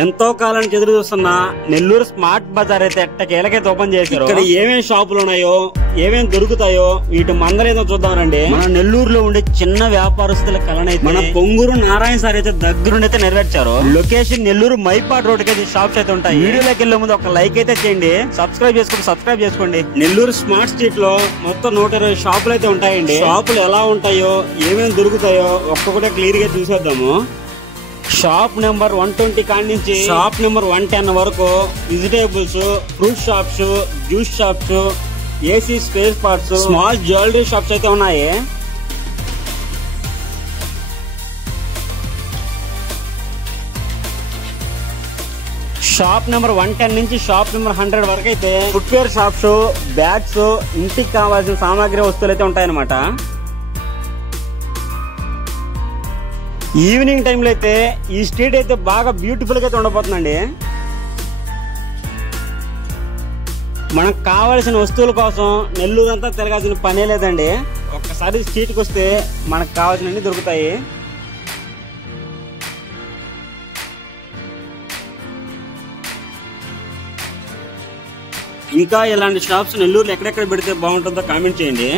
ఎంతో కాలానికి ఎదురు చూస్తున్న నెల్లూరు స్మార్ట్ బజార్ అయితే ఎట్టకేలకైతే ఓపెన్ చేశారు. ఇక్కడ ఏమేమి షాపులు ఉన్నాయో, ఏమేమి దొరుకుతాయో వీటి మందలేదో చూద్దాం రండి. మన నెల్లూరులో ఉండే చిన్న వ్యాపారస్తుల కళనైతే మన పొంగూరు నారాయణ సార్ అయితే దగ్గరుండైతే నెరవేర్చారు. లొకేషన్ నెల్లూరు మైపాడ్ రోడ్ కి షాప్స్ అయితే ఉంటాయి. వీడియోలోకి వెళ్లే ముందు ఒక లైక్ అయితే చేయండి, సబ్స్క్రైబ్ చేసుకోండి. నెల్లూరు స్మార్ట్ స్ట్రీట్ లో మొత్తం 120 షాపులు అయితే ఉంటాయండి. షాపులు ఎలా ఉంటాయో, ఏమేమి దొరుకుతాయో ఒక్కొక్కటే క్లియర్ గా చూసేద్దాము. షాప్ నెంబర్ 120 కాడి నుంచి షాప్ నెంబర్ 110 వరకు vegetables, fruit shops, juice shops, AC space parts, small jewellery shops అయితే ఉన్నాయి. షాప్ నెంబర్ 110 నుంచి షాప్ నెంబర్ 100 వరకు అయితే ఫుట్వేర్ షాప్స్, బ్యాగ్స్, ఇంటికి కావాల్సిన సామాగ్రి వస్తువులు అయితే ఉంటాయన్నమాట. ఈవినింగ్ టైంలో అయితే ఈ స్ట్రీట్ అయితే బాగా బ్యూటిఫుల్ గా అయితే ఉండబోతుందండి. మనకు కావాల్సిన వస్తువుల కోసం నెల్లూరు అంతా తిరగాల్సిన పనే లేదండి. ఒక్కసారి స్ట్రీట్కి వస్తే మనకు కావాల్సినవి దొరుకుతాయి. ఇంకా ఇలాంటి షాప్స్ నెల్లూరులో ఎక్కడెక్కడ పెడితే బాగుంటుందో కామెంట్ చేయండి.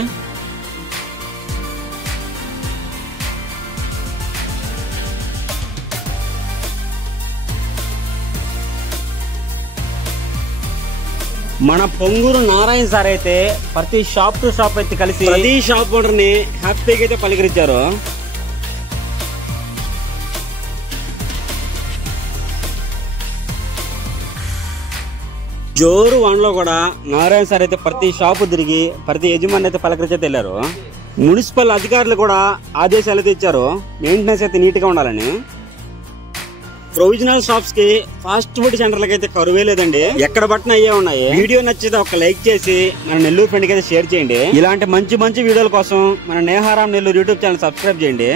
మన పొంగూరు నారాయణ సార్ అయితే ప్రతి షాప్ టు షాప్ అయితే కలిసి ప్రతి షాప్ ఓనర్ ని హ్యాపీగా అయితే పలికరించారు. జోరు వాన్లో కూడా నారాయణ సార్ అయితే ప్రతి షాపు తిరిగి ప్రతి యజమాని అయితే పలకరించే వెళ్ళారు. మున్సిపల్ అధికారులు కూడా ఆదేశాలు అయితే ఇచ్చారు, మెయింటెనెన్స్ అయితే నీట్ గా ఉండాలని. ప్రొవిజనల్ షాప్స్ కి ఫాస్ట్ ఫుడ్ సెంటర్లకి అయితే కరువే లేదండి, ఎక్కడ పట్టిన అయ్యే ఉన్నాయి. వీడియో నచ్చితే ఒక లైక్ చేసి మన నెల్లూరు ఫ్రెండ్ కి అయితే షేర్ చేయండి. ఇలాంటి మంచి మంచి వీడియోల కోసం మన నేహారాం నెల్లూరు యూట్యూబ్ ఛానల్ సబ్స్క్రైబ్ చేయండి.